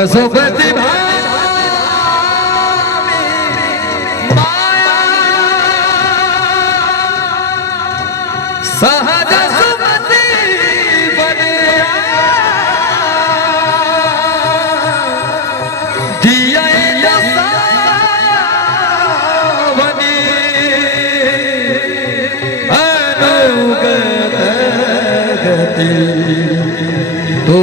पशुपति सहज सुमति बनिया दिया यसावनी अनुगत गति तो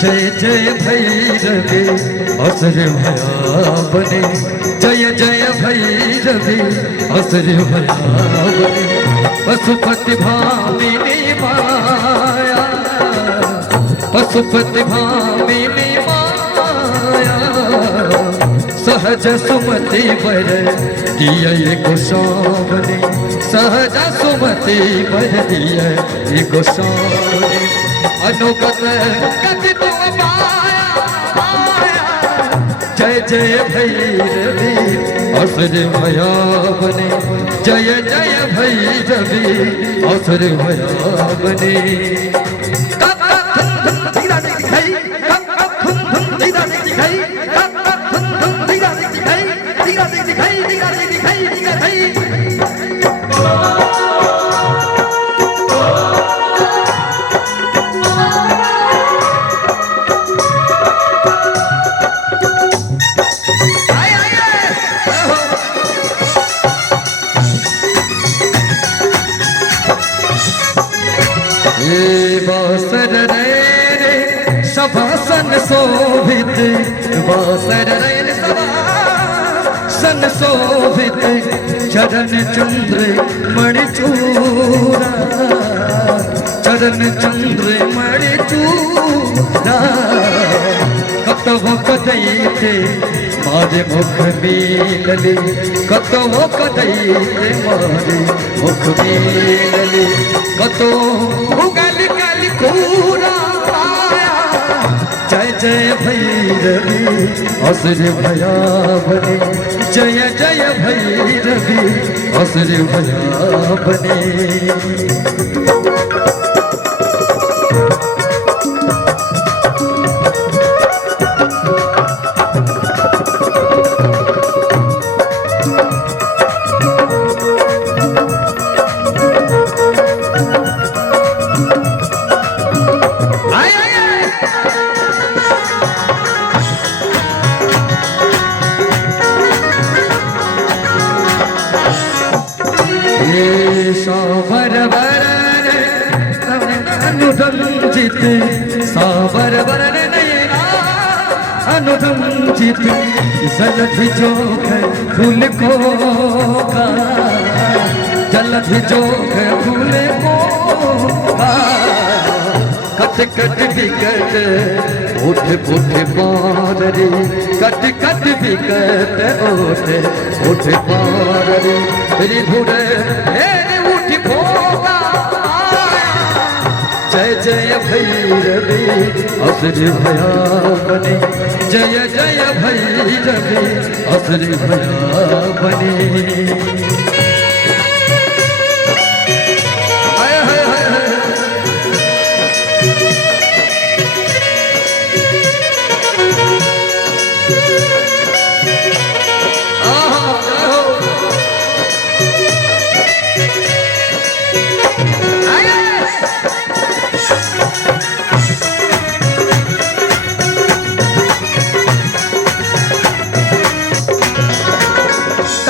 जय जय भैरवी असुर भयावनी जय जय भैरवी असुर भयावनी पशुपति भामिनी माया पशुपति भामिनी माया सहज सुमति बर दिया गोसावनी सहज सुमति बर दिया गोसावनी अनुगत गति तो माया जय जय भैरवी असुर भयावनी जय जय भैरवी असुर भयावनी बासर रे सभासन शोभित बासर रे सभासन शोभित चरण चंद्र मणिचूरा चरण चंद्र मणिचूरा कतवो कदैते मारे मुख मीलली कतवो कदैते मारे मुख मीलली कतो उगल कल कूरा आया जय जय भैरवी असुर भयावनी जय जय भैरवी असुर भयावनी सावर वरन अनुरंजित सावर वरन नयना अनुरंजित जलधि जोग फूल को का जलधि जोग फूल को का कट कट विकट उठ उठ पारी कट कट विकट उठ उठ पारी रिभुर उठ भोगा जय जय भैरवी असुर भयावनी जय जय भैरवी असुर भयावनी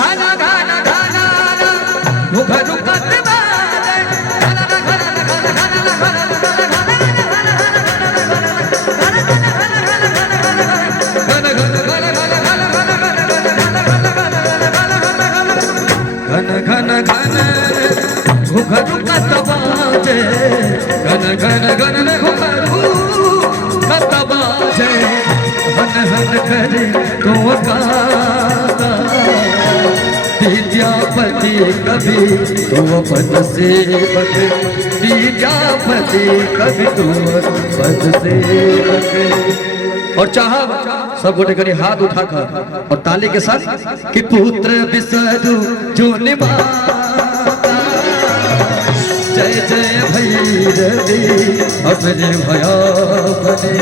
गाना गाना गाना कभी तो पद सेवक, विद्यापति कभी तो पद सेवक। और चाहा सब गोटे करी हाथ उठाकर और ताली के साथ कि पुत्र विसरु जो निमाता, जय जय भैरवी अपने भया बने,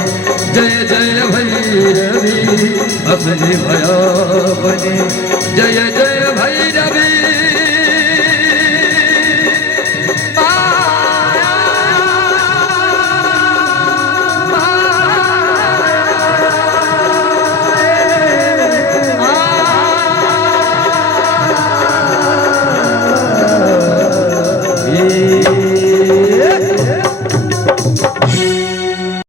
जय जय भैरवी अपने भया बने, जय जय भैरवी।